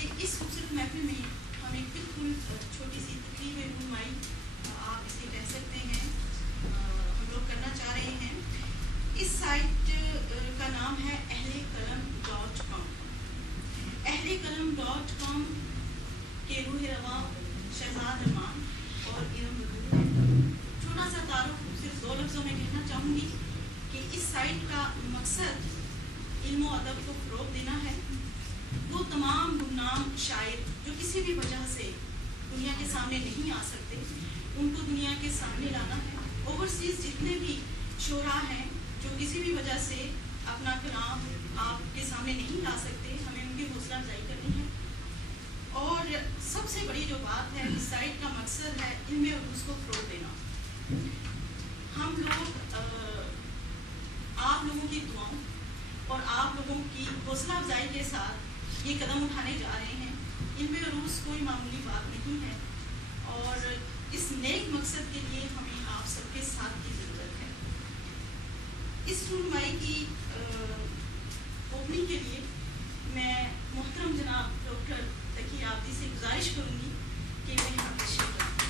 کہ اس خوبصورت محفل میں ہم ایک بالکل چھوٹی سی تقریب رونمائی آپ اسے کہہ سکتے ہیں ہم لوگ کرنا چاہ رہے ہیں. اس سائٹ کا نام ہے اہلقلم.com. اہلقلم.com کے روح رواں شہزاد رحمان اور ارم بدور ہے. چھوٹا سا تعارف صرف 2 لفظوں میں کہنا چاہوں گی کہ اس سائٹ کا مقصد علم و ادب کو فروغ دینا ہے. وہ تمام گمنام شاعر جو کسی بھی وجہ سے دنیا کے سامنے نہیں آ سکتے ان کو دنیا کے سامنے لانا ہے. اوورسیز جتنے بھی شعراء ہیں جو کسی بھی وجہ سے اپنا کلام آپ کے سامنے نہیں لا سکتے ہمیں ان کی حوصلہ افزائی کرنی ہے. اور سب سے بڑی جو بات ہے اس سائٹ کا مقصد ہے علم عروض کو فروغ دینا. ہم لوگ آپ لوگوں کی دعاؤں اور آپ لوگوں کی حوصلہ افزائی کے ساتھ یہ قدم اٹھانے جا رہے ہیں. علم عروض کوئی معمولی بات نہیں ہے اور اس نیک مقصد کے لیے ہمیں آپ سب کے ساتھ کی ضرورت ہے. اس رونمائی کی اوپننگ کے لیے میں محترم جناب ڈاکٹر تقی عابدی سے گزارش کروں گی کہ وہ یہاں تشریف رکھیں.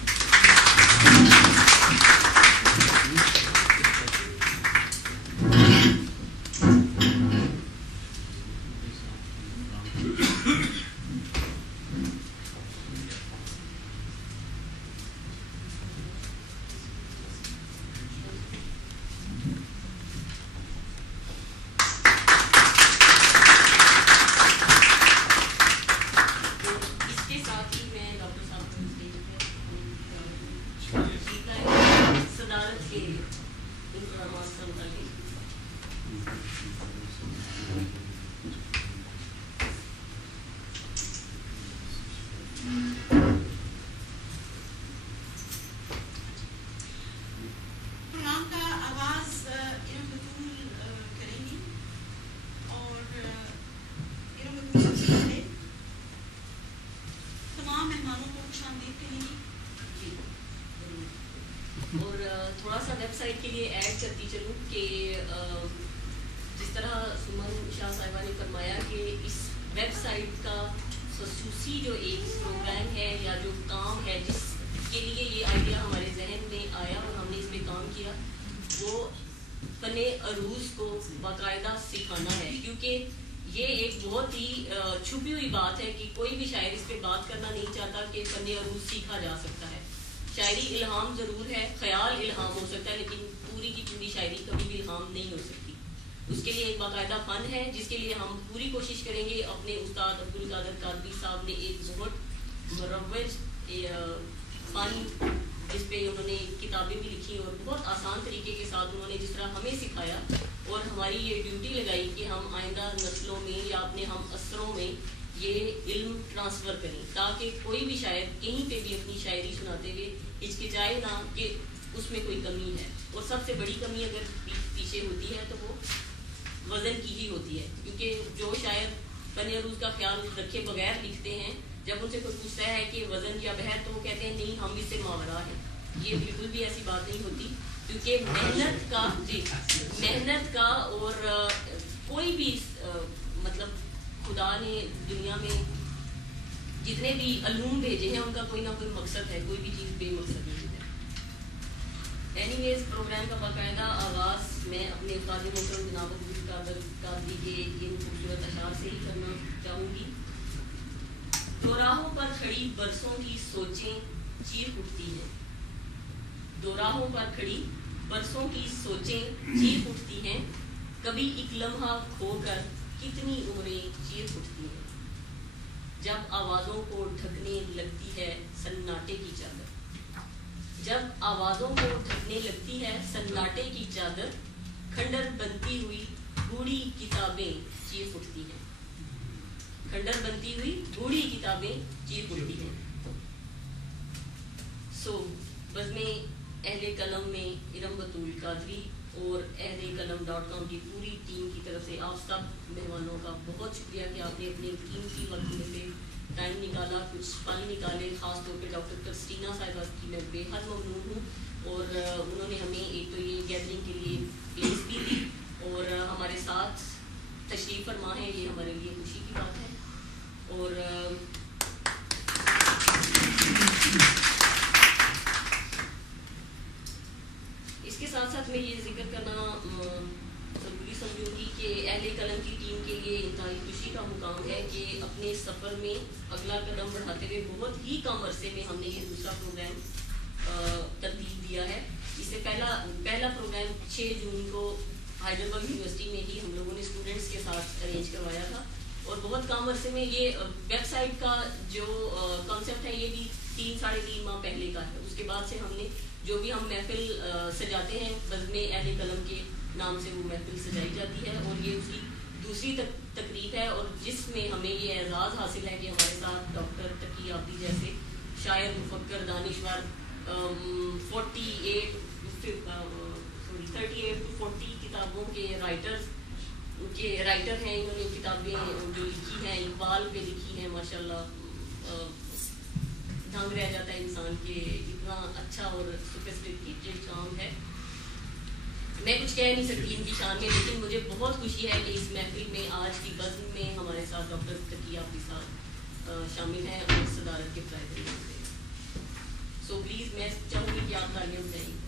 تھوڑا سا ویب سائٹ کے لیے ایڈ کرتی چلوں کہ جس طرح سمن شاہ صاحبہ نے فرمایا کہ اس ویب سائٹ کا خصوصی جو ایک پروگرام ہے یا جو کام ہے جس کے لیے یہ آئیڈیا ہمارے ذہن میں آیا اور ہم نے اس میں کام کیا وہ فن عروض کو باقاعدہ سکھانا ہے. کیونکہ یہ ایک بہت ہی چھپی ہوئی بات ہے کہ کوئی بھی شاعر اس پہ بات کرنا نہیں چاہتا کہ فن عروض سیکھا جا سکتا ہے. شاعری الہام ضرور ہے, خیال الہام ہو سکتا ہے, لیکن پوری کی پوری شاعری کبھی بھی الہام نہیں ہو سکتی. اس کے لیے ایک باقاعدہ فن ہے جس کے لیے ہم پوری کوشش کریں گے. اپنے استاد عبدالقادر قادری صاحب نے ایک بہت مروج فن جس پہ انہوں نے کتابیں بھی لکھی اور بہت آسان طریقے کے ساتھ انہوں نے جس طرح ہمیں سکھایا اور ہماری یہ ڈیوٹی لگائی کہ ہم آئندہ نسلوں میں یا اپنے ہم اثروں میں یہ علم ٹرانسفر کریں تاکہ کوئی بھی شاعر کہیں پہ بھی اپنی شاعری سناتے ہوئے ہچکچائے نہ کہ اس میں کوئی کمی ہے. اور سب سے بڑی کمی اگر پیچھے ہوتی ہے تو وہ وزن کی ہی ہوتی ہے. کیونکہ جو شاعر فن عروض کا خیال رکھے بغیر لکھتے ہیں جب ان سے کوئی پوچھتا ہے کہ وزن یا بحر تو وہ کہتے ہیں نہیں ہم اس سے ماورا ہے. یہ بالکل بھی ایسی بات نہیں ہوتی کیونکہ محنت کا اور کوئی بھی مطلب خدا نے دنیا میں جتنے بھی علوم بھیجے ہیں ان کا کوئی نہ کوئی مقصد ہے, کوئی بھی چیز بے مقصد نہیں ہے. اینی ویز پروگرام کا باقاعدہ آغاز میں اپنے استاد محترم جناب عبدالقادر قادری کے ان خوبصورت اشعار سے ہی کرنا چاہوں گی. دوراہوں پر کھڑی برسوں کی سوچیں چیخ اٹھتی ہیں. دوراہوں پر کھڑی برسوں کی سوچیں چیخ اٹھتی ہیں. کبھی ایک لمحہ کھو کر کتنی عمریں چیخ اٹھتی ہیں. جب آوازوں کو ڈھکنے لگتی ہے سناٹے کی چادر. جب آوازوں کو ڈھکنے لگتی ہے سناٹے کی چادر. کھنڈر بنتی ہوئی بوڑھی کتابیں چیخ اٹھتی ہیں. کھنڈر بنتی ہوئی بوڑھی کتابیں چیخ اٹھتی ہیں. سو بزمیں اہل قلم میں ارم بطول قادری اور اہلقلم.com کی پوری ٹیم کی طرف سے آپ سب مہمانوں کا بہت شکریہ کہ آپ نے اپنے قیمتی وقت میں سے ٹائم نکالا, کچھ پل نکالے. خاص طور پہ ڈاکٹر کرسٹینا صاحبہ کی میں بے حد ممنون ہوں اور انہوں نے ہمیں ایک تو یہ گیدرنگ کے لیے پلیس بھی دی اور ہمارے ساتھ تشریف فرما ہے, یہ ہمارے لیے خوشی کی بات ہے. اور کا مقام ہے کہ اپنے سفر میں اگلا قدم بڑھاتے ہوئے بہت ہی کم عرصے میں ہم نے یہ دوسرا پروگرام ترتیب دیا ہے. اس سے پہلا پروگرام 6 جون کو ہائیڈلبرگ یونیورسٹی میں ہی ہم لوگوں نے اسٹوڈنٹس کے ساتھ ارینج کروایا تھا, اور بہت کم عرصے میں یہ ویب سائٹ کا جو کانسیپٹ ہے یہ بھی 3-3.5 ماہ پہلے کا ہے. اس کے بعد سے ہم نے جو بھی ہم محفل سجاتے ہیں بزم اہل قلم کے نام سے وہ محفل سجائی جاتی ہے, اور یہ اس کی دوسری تقریب ہے, اور جس میں ہمیں یہ اعزاز حاصل ہے کہ ہمارے ساتھ ڈاکٹر تقی آبدی جیسے شاعر, مفکر, دانشور 38 to 40 کتابوں کے رائٹر ہیں. انہوں نے کتابیں جو لکھی ہیں اقبال پہ لکھی ہیں, ماشاءاللہ دھنگ رہ جاتا ہے انسان کے, اتنا اچھا اور سوفسٹیکیٹڈ کام ہے. میں کچھ کہہ نہیں سکتی ان کی شان میں, لیکن مجھے بہت خوشی ہے کہ اس محفل میں آج کی بزم میں ہمارے ساتھ ڈاکٹر تقی آبدی صاحب شامل ہیں اور صدارت کے فائدے سے. سو پلیز میں چاہوں گی کہ آپ تالیاں بجائیں.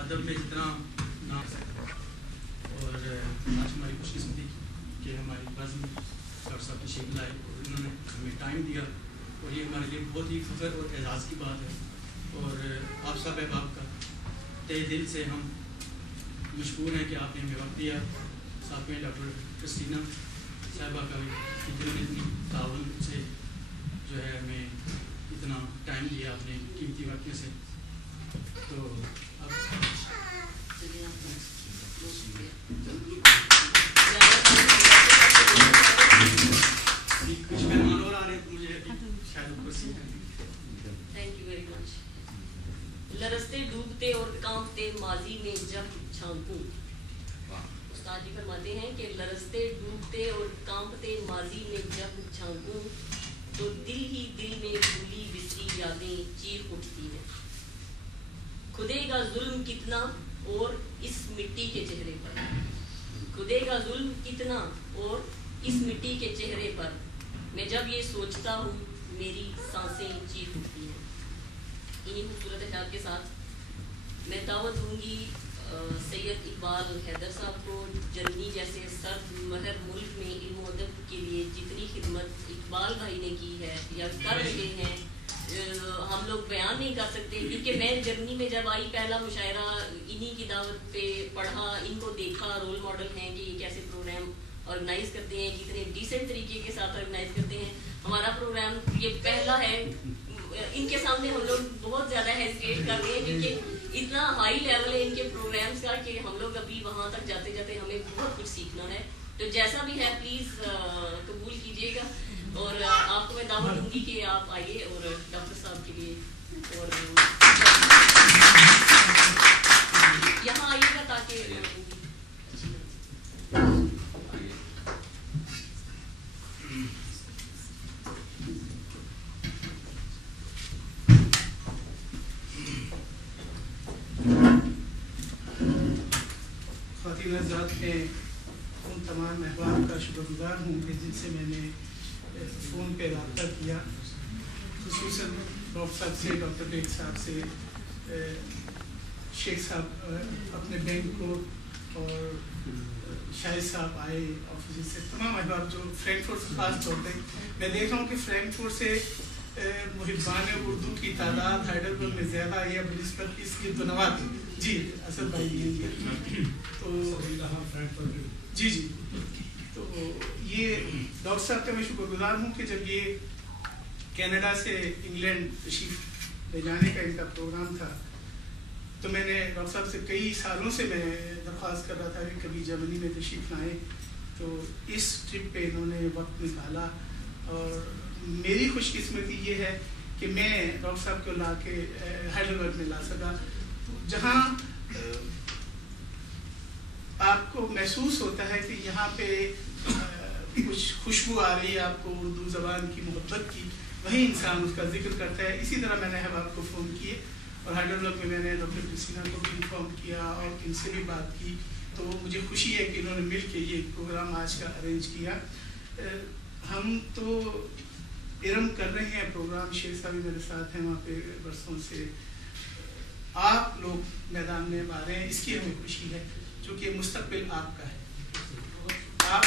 ادب میں جتنا نام اور آج ہماری خوش قسمتی کہ ہماری بزم ڈاکٹر صاحب تشریف لائے اور انہوں نے ہمیں ٹائم دیا, اور یہ ہمارے لیے بہت ہی فخر اور اعزاز کی بات ہے. اور آپ سب احباب کا تہ دل سے ہم مشکور ہیں کہ آپ نے ہمیں وقت دیا. ساتھ میں ڈاکٹر کرسٹینا صاحبہ کا بھی جنہوں نے اتنی تعاون سے جو ہے ہمیں اتنا ٹائم دیا اپنے قیمتی وقت میں سے. تو اب کچھ مہمان اور آ رہے ہیں تو مجھے شاید اوپر سے. Thank you very much. لرزتے ڈوبتے اور کانپتے ماضی میں جب جھانکوں, استاد جی فرماتے ہیں کہ لرزتے ڈوبتے اور کانپتے ماضی میں جب جھانکوں تو دل ہی دل میں بھولی بسری یادیں چیخ اٹھتی ہیں. خدے کا ظلم کتنا اور اس مٹی کے چہرے پر, خدے کا ظلم کتنا اور اس مٹی کے چہرے پر, میں جب یہ سوچتا ہوں میری سانسیں چیخ اٹھتی ہیں. انہی خوبصورت خیال کے ساتھ میں دعوت دوں گی سید اقبال حیدر صاحب کو. جرمنی جیسے سرد مہر ملک میں علم و ادب کے لیے جتنی خدمت اقبال بھائی نے کی ہے یا کر رہے ہیں ہم لوگ بیان نہیں کر سکتے, کیونکہ میں جرمنی میں جب آئی پہلا مشاعرہ انہی کی دعوت پہ پڑھا, ان کو دیکھا, رول ماڈل ہیں کہ یہ کیسے پروگرام آرگنائز کرتے ہیں, کتنے ڈیسنٹ طریقے کے ساتھ آرگنائز کرتے ہیں. ہمارا پروگرام یہ پہلا ہے, ان کے سامنے ہم لوگ بہت زیادہ ہیزیٹیٹ کر رہے ہیں کیونکہ اتنا ہائی لیول ہے ان کے پروگرامس کا کہ ہم لوگ ابھی وہاں تک جاتے جاتے ہمیں بہت کچھ سیکھنا ہے. تو جیسا بھی ہے پلیز قبول کیجیے گا, اور آپ کو میں دعوت دوں گی کہ آپ آئیے اور ڈاکٹر صاحب کے لیے اور یہاں آئیے گا تاکہ خواتین حضرات, میں ان تمام احباب کا شکر گزار ہوں کہ جن سے میں نے فون پہ رابطہ کیا, خصوصاً ڈاکٹر صاحب سے, ڈاکٹر بیگ صاحب سے, شیخ صاحب اپنے بینک کو, اور شاہد صاحب آئے آفس سے, تمام احباب جو فرینکفورٹ سے خاص طور پہ میں دیکھ رہا ہوں کہ فرینکفورٹ سے محبان اردو کی تعداد ہائیڈلبرگ میں زیادہ آئی ہے بنسبت اس کی دنوات. جی اسد بھائی تو جی تو یہ ڈاکٹر صاحب کا میں شکر گزار ہوں کہ جب یہ کینیڈا سے انگلینڈ تشریف لے جانے کا ان کا پروگرام تھا تو میں نے ڈاکٹر صاحب سے کئی سالوں سے میں درخواست کر رہا تھا کہ کبھی جرمنی میں تشریف لائیں, تو اس ٹرپ پہ انہوں نے وقت نکالا اور میری خوش قسمتی یہ ہے کہ میں ڈاکٹر صاحب کو لا کے ہائیڈلبرگ میں لا سکا، جہاں آپ کو محسوس ہوتا ہے کہ یہاں پہ کچھ خوشبو آ رہی ہے آپ کو اردو زبان کی، محبت کی، وہیں انسان اس کا ذکر کرتا ہے. اسی طرح میں نے احباب کو فون کیے اور ہائیڈلبرگ میں نے ڈاکٹر کرسٹینا کو بھی انفارم کیا اور ان سے بھی بات کی. تو مجھے خوشی ہے کہ انہوں نے مل کے یہ پروگرام آج کا ارینج کیا. ہم تو ارم کر رہے ہیں پروگرام، شیخ صاحب میرے ساتھ ہیں وہاں پہ برسوں سے. آپ لوگ میدان میں آ رہے ہیں، اس کی ہمیں خوشی ہے، چونکہ مستقبل آپ کا ہے. آپ